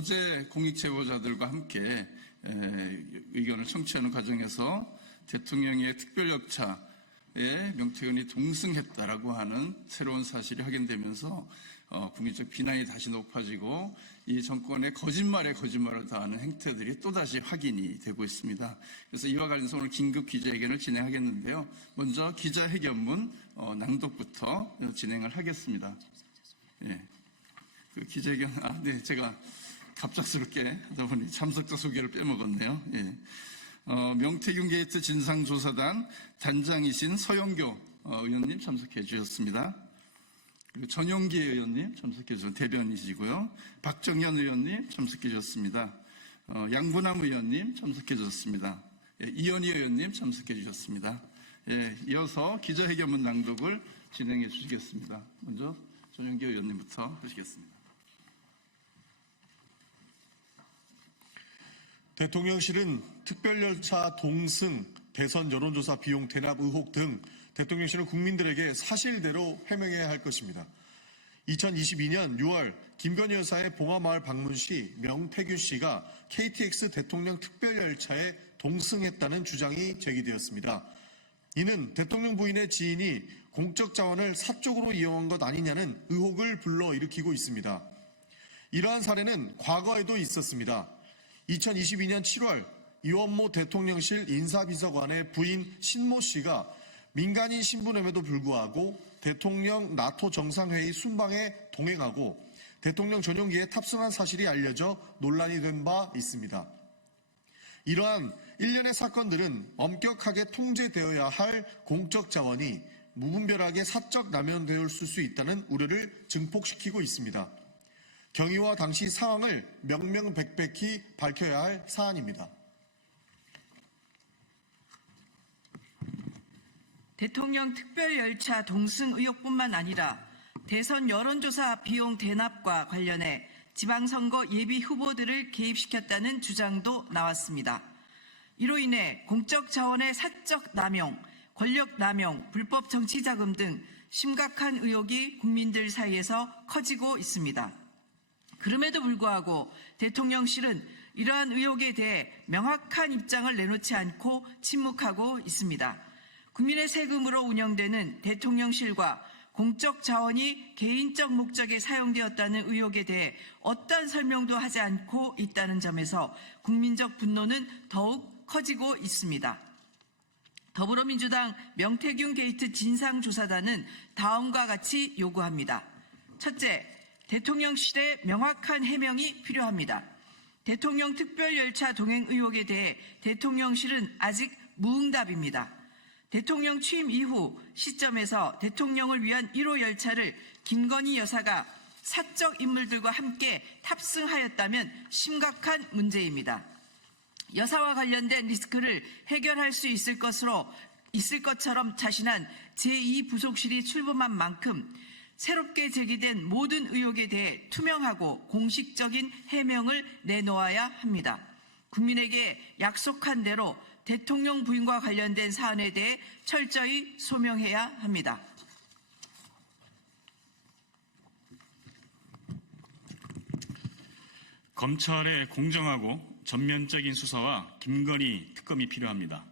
어제 공익제보자들과 함께 의견을 청취하는 과정에서 대통령의 특별역차에 명태균이 동승했다라고 하는 새로운 사실이 확인되면서 국민적 비난이 다시 높아지고 이 정권의 거짓말에 거짓말을 더하는 행태들이 또다시 확인이 되고 있습니다. 그래서 이와 관련해서 오늘 긴급 기자회견을 진행하겠는데요. 먼저 기자회견문 낭독부터 진행을 하겠습니다. 예. 그 기자회견, 제가 갑작스럽게 하다 보니 참석자 소개를 빼먹었네요. 예. 명태균 게이트 진상조사단 단장이신 서영교 의원님 참석해 주셨습니다. 그리고 전용기 의원님 참석해 주신 대변이시고요. 박정현 의원님 참석해 주셨습니다. 양분남 의원님 참석해 주셨습니다. 이현희 의원님 참석해 주셨습니다. 이어서 기자회견문 낭독을 진행해 주시겠습니다. 먼저 전용기 의원님부터 하시겠습니다. 대통령실은 특별열차 동승, 대선 여론조사 비용 대납 의혹 등 대통령실은 국민들에게 사실대로 해명해야 할 것입니다. 2022년 6월 김건희 여사의 봉화마을 방문 시 명태균 씨가 KTX 대통령 특별열차에 동승했다는 주장이 제기되었습니다. 이는 대통령 부인의 지인이 공적 자원을 사적으로 이용한 것 아니냐는 의혹을 불러일으키고 있습니다. 이러한 사례는 과거에도 있었습니다. 2022년 7월 이원모 대통령실 인사비서관의 부인 신모 씨가 민간인 신분임에도 불구하고 대통령 나토 정상회의 순방에 동행하고 대통령 전용기에 탑승한 사실이 알려져 논란이 된 바 있습니다. 이러한 일련의 사건들은 엄격하게 통제되어야 할 공적 자원이 무분별하게 사적 남용될 수 있다는 우려를 증폭시키고 있습니다. 경위와 당시 상황을 명명백백히 밝혀야 할 사안입니다. 대통령 특별열차 동승 의혹뿐만 아니라 대선 여론조사 비용 대납과 관련해 지방선거 예비 후보들을 개입시켰다는 주장도 나왔습니다. 이로 인해 공적 자원의 사적 남용, 권력 남용, 불법 정치 자금 등 심각한 의혹이 국민들 사이에서 커지고 있습니다. 그럼에도 불구하고 대통령실은 이러한 의혹에 대해 명확한 입장을 내놓지 않고 침묵하고 있습니다. 국민의 세금으로 운영되는 대통령실과 공적 자원이 개인적 목적에 사용되었다는 의혹에 대해 어떠한 설명도 하지 않고 있다는 점에서 국민적 분노는 더욱 커지고 있습니다. 더불어민주당 명태균 게이트 진상조사단은 다음과 같이 요구합니다. 첫째, 대통령실의 명확한 해명이 필요합니다. 대통령 특별열차 동행 의혹에 대해 대통령실은 아직 무응답입니다. 대통령 취임 이후 시점에서 대통령을 위한 1호 열차를 김건희 여사가 사적 인물들과 함께 탑승하였다면 심각한 문제입니다. 여사와 관련된 리스크를 해결할 수 있을 것처럼 자신한 제2부속실이 출범한 만큼 새롭게 제기된 모든 의혹에 대해 투명하고 공식적인 해명을 내놓아야 합니다. 국민에게 약속한 대로 대통령 부인과 관련된 사안에 대해 철저히 소명해야 합니다. 검찰의 공정하고 전면적인 수사와 김건희 특검이 필요합니다.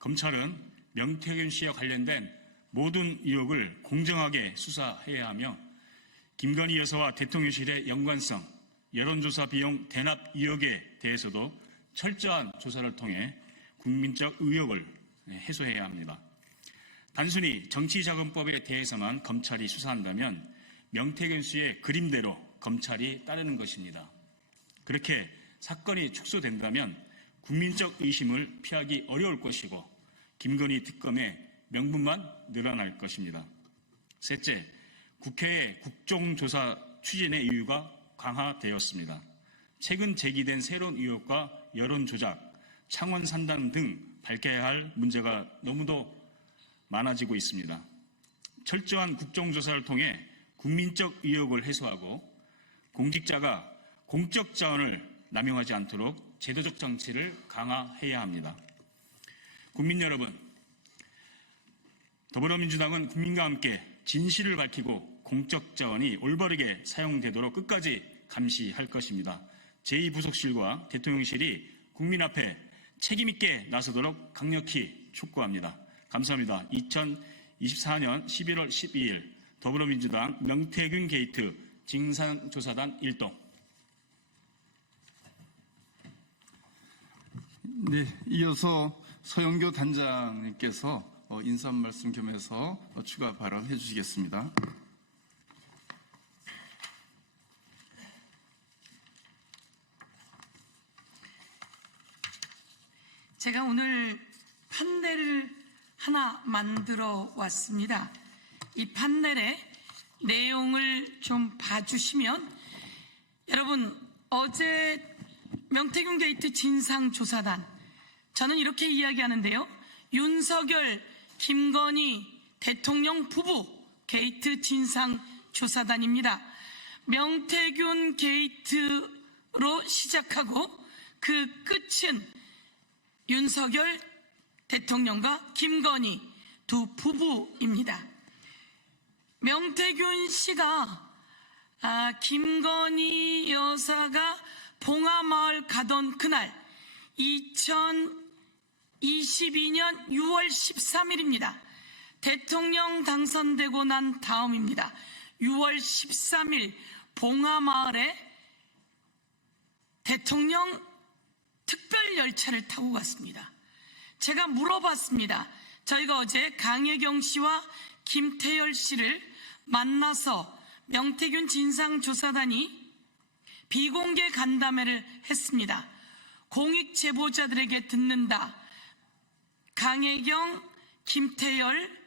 검찰은 명태균 씨와 관련된 모든 의혹을 공정하게 수사해야 하며 김건희 여사와 대통령실의 연관성, 여론조사 비용 대납 의혹에 대해서도 철저한 조사를 통해 국민적 의혹을 해소해야 합니다. 단순히 정치자금법에 대해서만 검찰이 수사한다면 명태균 씨의 그림대로 검찰이 따르는 것입니다. 그렇게 사건이 축소된다면 국민적 의심을 피하기 어려울 것이고 김건희 특검의 명분만 늘어날 것입니다. 셋째, 국회의 국정조사 추진의 이유가 강화되었습니다. 최근 제기된 새로운 의혹과 여론조작, 창원 산단 등 밝혀야 할 문제가 너무도 많아지고 있습니다. 철저한 국정조사를 통해 국민적 의혹을 해소하고 공직자가 공적 자원을 남용하지 않도록 제도적 장치를 강화해야 합니다. 국민 여러분, 더불어민주당은 국민과 함께 진실을 밝히고 공적 자원이 올바르게 사용되도록 끝까지 감시할 것입니다. 제2부속실과 대통령실이 국민 앞에 책임있게 나서도록 강력히 촉구합니다. 감사합니다. 2024년 11월 12일 더불어민주당 명태균 게이트 진상조사단 1동. 네, 이어서 서영교 단장님께서 인사 말씀 겸해서 추가 발언해 주시겠습니다. 제가 오늘 판넬을 하나 만들어 왔습니다. 이 판넬의 내용을 좀 봐주시면, 여러분, 어제 명태균 게이트 진상조사단, 저는 이렇게 이야기하는데요. 윤석열, 김건희 대통령 부부 게이트 진상조사단입니다. 명태균 게이트로 시작하고 그 끝은 윤석열 대통령과 김건희 두 부부입니다. 명태균 씨가 김건희 여사가 봉하마을 가던 그날 2022년 6월 13일입니다. 대통령 당선되고 난 다음입니다. 6월 13일 봉하마을에 대통령 특별 열차를 타고 갔습니다. 제가 물어봤습니다. 저희가 어제 강혜경 씨와 김태열 씨를 만나서 명태균 진상조사단이 비공개 간담회를 했습니다. 공익 제보자들에게 듣는다. 강혜경, 김태열,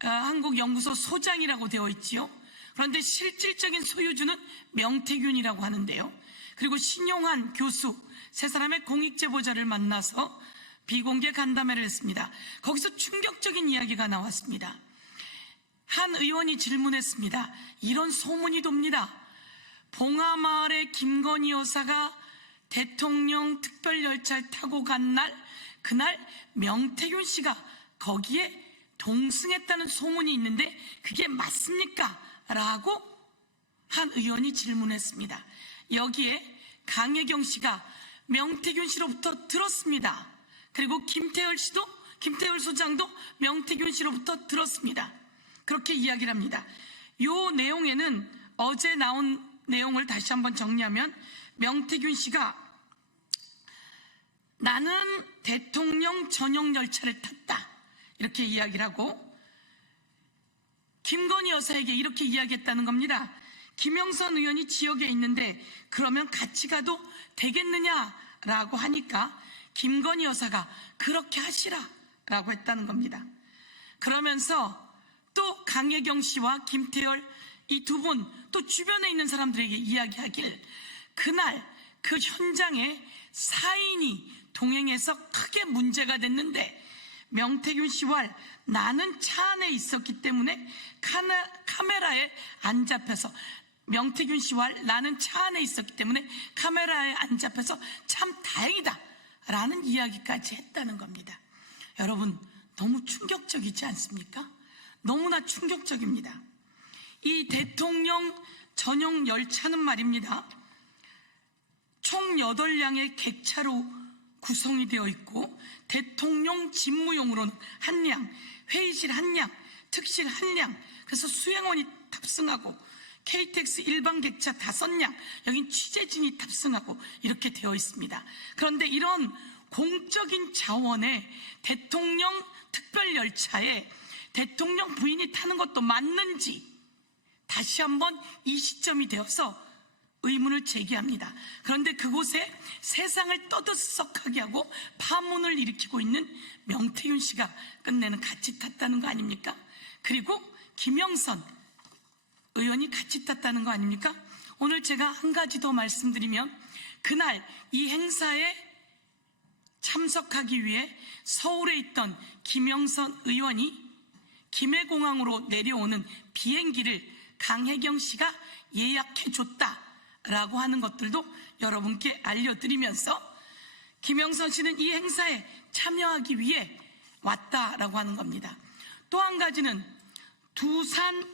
미래한국연구소 소장이라고 되어 있지요. 그런데 실질적인 소유주는 명태균이라고 하는데요. 그리고 신용한 교수, 세 사람의 공익 제보자를 만나서 비공개 간담회를 했습니다. 거기서 충격적인 이야기가 나왔습니다. 한 의원이 질문했습니다. 이런 소문이 돕니다. 봉하마을의 김건희 여사가 대통령 특별열차를 타고 간 날, 그날 명태균 씨가 거기에 동승했다는 소문이 있는데 그게 맞습니까? 라고 한 의원이 질문했습니다. 여기에 강혜경 씨가 명태균 씨로부터 들었습니다. 그리고 김태열 소장도 명태균 씨로부터 들었습니다. 그렇게 이야기를 합니다. 이 내용에는 어제 나온 내용을 다시 한번 정리하면, 명태균 씨가 나는 대통령 전용 열차를 탔다, 이렇게 이야기를 하고, 김건희 여사에게 이렇게 이야기했다는 겁니다. 김영선 의원이 지역에 있는데 그러면 같이 가도 되겠느냐라고 하니까 김건희 여사가 그렇게 하시라라고 했다는 겁니다. 그러면서 또 강혜경 씨와 김태열 이 두 분, 또 주변에 있는 사람들에게 이야기하길, 그날 그 현장에 4인이 동행해서 크게 문제가 됐는데 명태균 씨와 나는 차 안에 있었기 때문에 카메라에 안 잡혀서, 명태균 씨와 나는 차 안에 있었기 때문에 카메라에 안 잡혀서 참 다행이다 라는 이야기까지 했다는 겁니다. 여러분, 너무 충격적이지 않습니까? 너무나 충격적입니다. 이 대통령 전용 열차는 말입니다, 총 8량의 객차로 구성이 되어 있고, 대통령 집무용으로는 1량, 회의실 1량, 특실 1량, 그래서 수행원이 탑승하고, KTX 일반 객차 5량, 여긴 취재진이 탑승하고 이렇게 되어 있습니다. 그런데 이런 공적인 자원의 대통령 특별열차에 대통령 부인이 타는 것도 맞는지 다시 한번 이 시점이 되어서 의문을 제기합니다. 그런데 그곳에 세상을 떠들썩하게 하고 파문을 일으키고 있는 명태균 씨가 끝내는 같이 탔다는 거 아닙니까? 그리고 김영선 의원이 같이 탔다는 거 아닙니까? 오늘 제가 한 가지 더 말씀드리면, 그날 이 행사에 참석하기 위해 서울에 있던 김영선 의원이 김해공항으로 내려오는 비행기를 강혜경 씨가 예약해줬다라고 하는 것들도 여러분께 알려드리면서, 김영선 씨는 이 행사에 참여하기 위해 왔다라고 하는 겁니다. 또 한 가지는 두산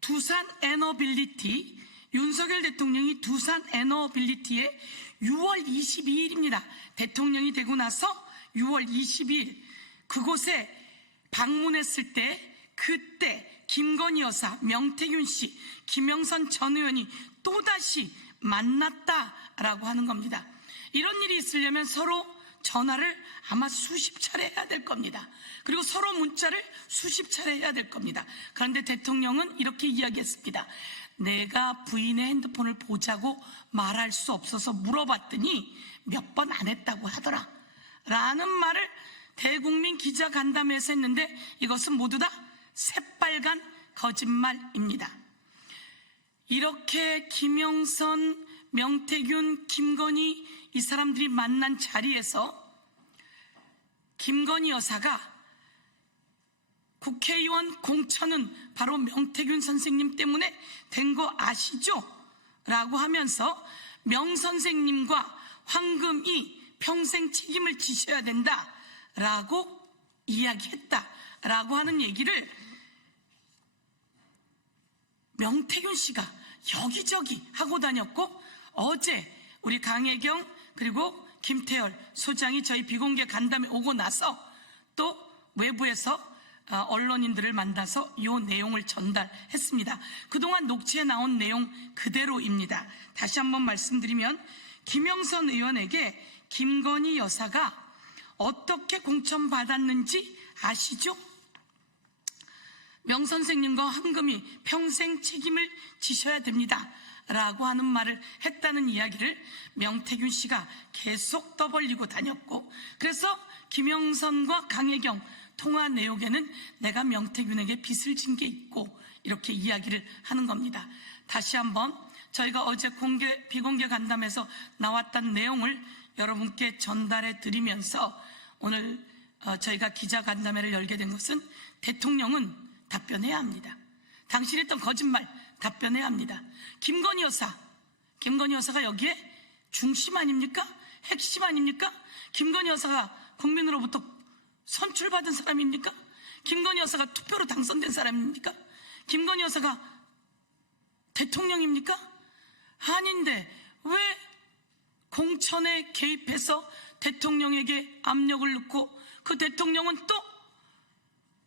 두산 에너빌리티, 윤석열 대통령이 두산 에너빌리티에 6월 22일입니다. 대통령이 되고 나서 6월 22일 그곳에 방문했을 때 그때 김건희 여사, 명태균 씨, 김영선 전 의원이 또다시 만났다라고 하는 겁니다. 이런 일이 있으려면 서로 전화를 아마 수십 차례 해야 될 겁니다. 그리고 서로 문자를 수십 차례 해야 될 겁니다. 그런데 대통령은 이렇게 이야기했습니다. 내가 부인의 핸드폰을 보자고 말할 수 없어서 물어봤더니 몇 번 안 했다고 하더라 라는 말을 대국민 기자간담회에서 했는데 이것은 모두 다 새빨간 거짓말입니다. 이렇게 김영선, 명태균, 김건희 이 사람들이 만난 자리에서 김건희 여사가 국회의원 공천은 바로 명태균 선생님 때문에 된 거 아시죠? 라고 하면서 명 선생님과 황금이 평생 책임을 지셔야 된다 라고 이야기했다 라고 하는 얘기를 명태균 씨가 여기저기 하고 다녔고, 어제 우리 강혜경 그리고 김태열 소장이 저희 비공개 간담회 오고 나서 또 외부에서 언론인들을 만나서 이 내용을 전달했습니다. 그동안 녹취에 나온 내용 그대로입니다. 다시 한번 말씀드리면 김영선 의원에게 김건희 여사가 어떻게 공천받았는지 아시죠? 명 선생님과 황금이 평생 책임을 지셔야 됩니다 라고 하는 말을 했다는 이야기를 명태균 씨가 계속 떠벌리고 다녔고, 그래서 김영선과 강혜경 통화 내용에는 내가 명태균에게 빚을 진 게 있고 이렇게 이야기를 하는 겁니다. 다시 한번 저희가 어제 비공개 간담회에서 나왔던 내용을 여러분께 전달해 드리면서 오늘 저희가 기자 간담회를 열게 된 것은 대통령은 답변해야 합니다. 당신이 했던 거짓말 답변해야 합니다. 김건희 여사가 여기에 중심 아닙니까? 핵심 아닙니까? 김건희 여사가 국민으로부터 선출받은 사람입니까? 김건희 여사가 투표로 당선된 사람입니까? 김건희 여사가 대통령입니까? 아닌데 왜 공천에 개입해서 대통령에게 압력을 넣고 그 대통령은 또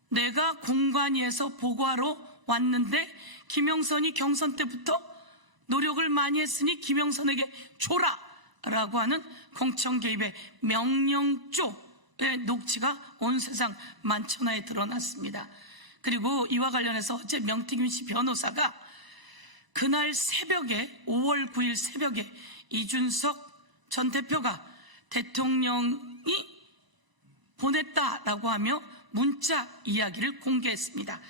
내가 공관위에서 보고하러 왔는데 김영선이 경선 때부터 노력을 많이 했으니 김영선에게 줘라 라고 하는 공천 개입의 명령조의 녹취가 온 세상 만천하에 드러났습니다. 그리고 이와 관련해서 어제 명태균 씨 변호사가 그날 새벽에 5월 9일 새벽에 이준석 전 대표가 대통령이 보냈다라고 하며 문자 이야기를 공개했습니다.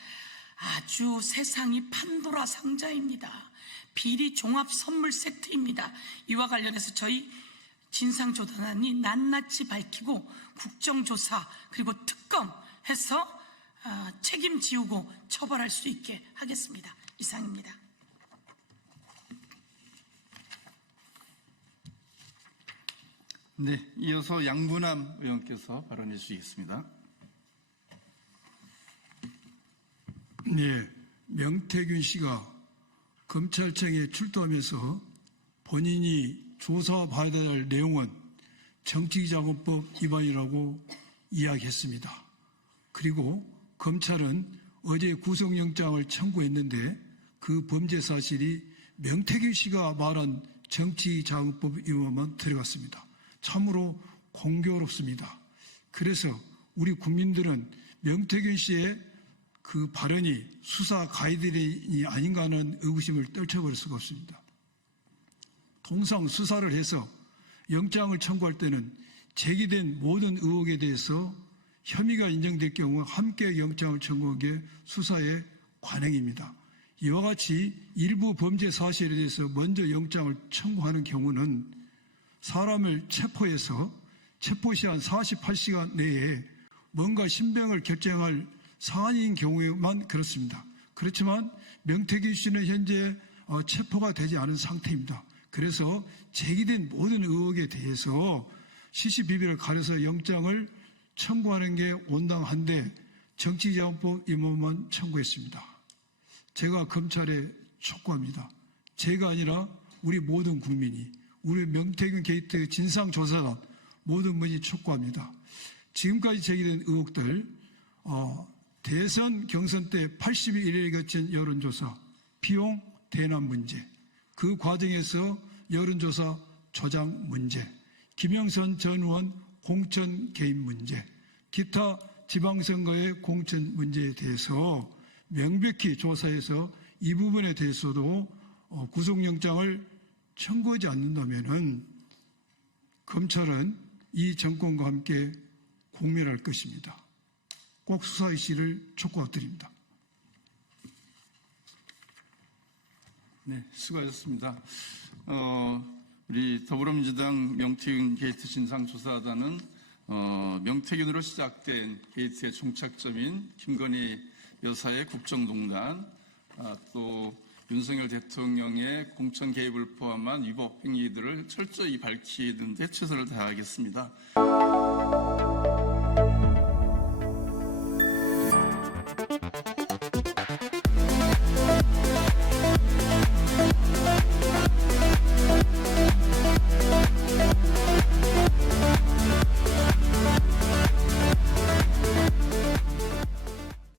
아주 세상이 판도라 상자입니다. 비리 종합 선물 세트입니다. 이와 관련해서 저희 진상조사단이 낱낱이 밝히고 국정조사 그리고 특검해서 책임지우고 처벌할 수 있게 하겠습니다. 이상입니다. 네, 이어서 양분남 의원께서 발언해 주시겠습니다. 네, 명태균 씨가 검찰청에 출두하면서 본인이 조사받아야 할 내용은 정치자금법 위반이라고 이야기했습니다. 그리고 검찰은 어제 구속영장을 청구했는데 그 범죄 사실이 명태균 씨가 말한 정치자금법 위반만 들어갔습니다. 참으로 공교롭습니다. 그래서 우리 국민들은 명태균 씨의 그 발언이 수사 가이드라인이 아닌가 하는 의구심을 떨쳐버릴 수가 없습니다. 통상 수사를 해서 영장을 청구할 때는 제기된 모든 의혹에 대해서 혐의가 인정될 경우 함께 영장을 청구한 게 수사의 관행입니다. 이와 같이 일부 범죄 사실에 대해서 먼저 영장을 청구하는 경우는 사람을 체포해서 체포시한 48시간 내에 뭔가 신병을 결정할 사안인 경우에만 그렇습니다. 그렇지만 명태균 씨는 현재 체포가 되지 않은 상태입니다. 그래서 제기된 모든 의혹에 대해서 시시비비를 가려서 영장을 청구하는 게 온당한데 정치자금법 위반만 청구했습니다. 제가 검찰에 촉구합니다. 제가 아니라 우리 모든 국민이, 우리 명태균 게이트 진상조사단 모든 분이 촉구합니다. 지금까지 제기된 의혹들, 대선 경선 때 80일 거친 여론조사, 비용 대납 문제, 그 과정에서 여론조사 조작 문제, 김영선 전 의원 공천 개입 문제, 기타 지방선거의 공천 문제에 대해서 명백히 조사해서 이 부분에 대해서도 구속영장을 청구하지 않는다면은 검찰은 이 정권과 함께 공멸할 것입니다. 꼭 수사의 실을 촉구드립니다. 네, 수고하셨습니다. 우리 더불어민주당 명태균 게이트 진상조사단은 명태균으로 시작된 게이트의 종착점인 김건희 여사의 국정농단, 또 윤석열 대통령의 공천 개입을 포함한 위법 행위들을 철저히 밝히는 데 최선을 다하겠습니다.